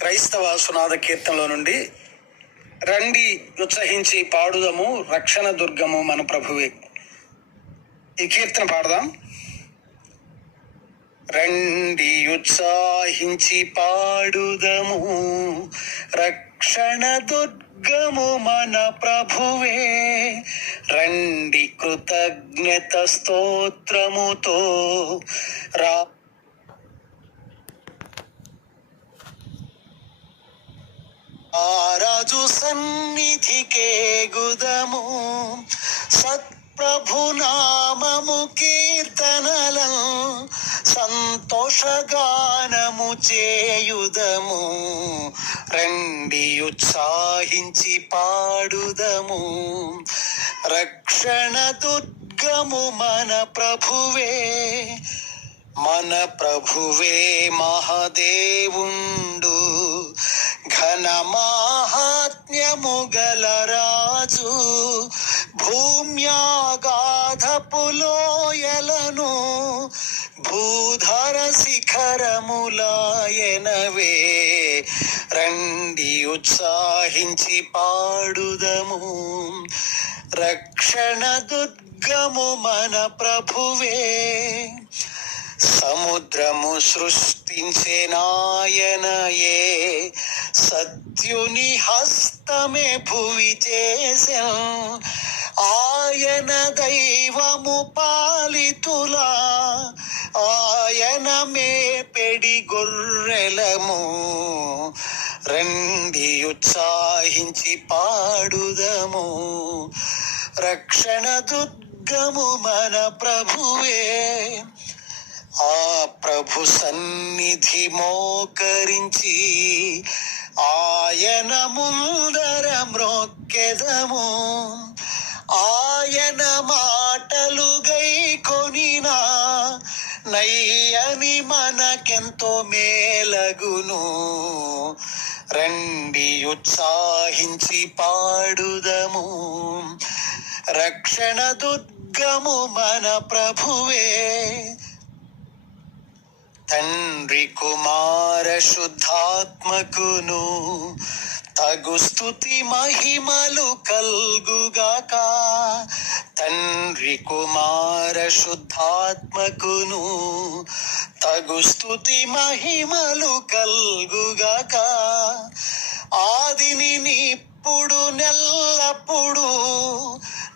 క్రైస్తవ సునాద కీర్తనలో నుండి రండి ఉత్సహించి పాడుదము రక్షణ దుర్గము మన ప్రభువే. ఈ కీర్తన పాడదాం. రండి ఉత్సాహించి పాడుదము రక్షణ దుర్గము మన ప్రభువే. రండి కృతజ్ఞత స్తోత్రముతో రాజు సన్నిధికే గుదము సత్ప్రభు నామము కీర్తనలను సంతోషగానము చేయుదము. రండి ఉత్సాహించి పాడుదము రక్షణ దుర్గము మన ప్రభువే. మన ప్రభువే మహాదేవుండు ఘన మాహాత్మ్యము గల రాజు. భూమ్యాగాధపు లోయలను భూధర శిఖరములాయనవే. రండి ఉత్సాహించి పాడుదము రక్షణ దుర్గము మన ప్రభువే. సముద్రము సృష్టించెనాయనయే సత్యుని హస్తమే భువి చేసెను. ఆయన దైవము పాలితులా ఆయన మేపెడి గొర్రెలము. రండి ఉత్సాహించి పాడుదము రక్షణ దుర్గము మన ప్రభువే. ఆ ప్రభు సన్నిధి మోకరించి ఆయన ముందర మ్రొక్కెదము. ఆయన మాటలు గైకొనినా నయ్యని మనకెంతో మేలగును. రండి ఉత్సాహించి పాడుదము రక్షణ దుర్గము మన ప్రభువే. తండ్రి కుమార శుద్ధాత్మకును తగు స్తుతి మహిమలు కల్గుగాక. తండ్రి కుమార శుద్ధాత్మకును తగు స్తుతి మహిమలు కల్గుగాక. ఆదిని నిప్పుడు నెల్లప్పుడు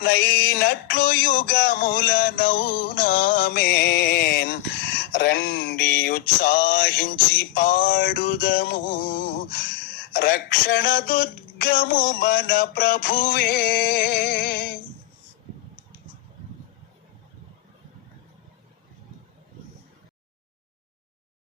నైనట్లు యుగముల నౌనామేన్. రండి ఉత్సాహించి పాడుదము రక్షణ దుర్గము మన ప్రభువే.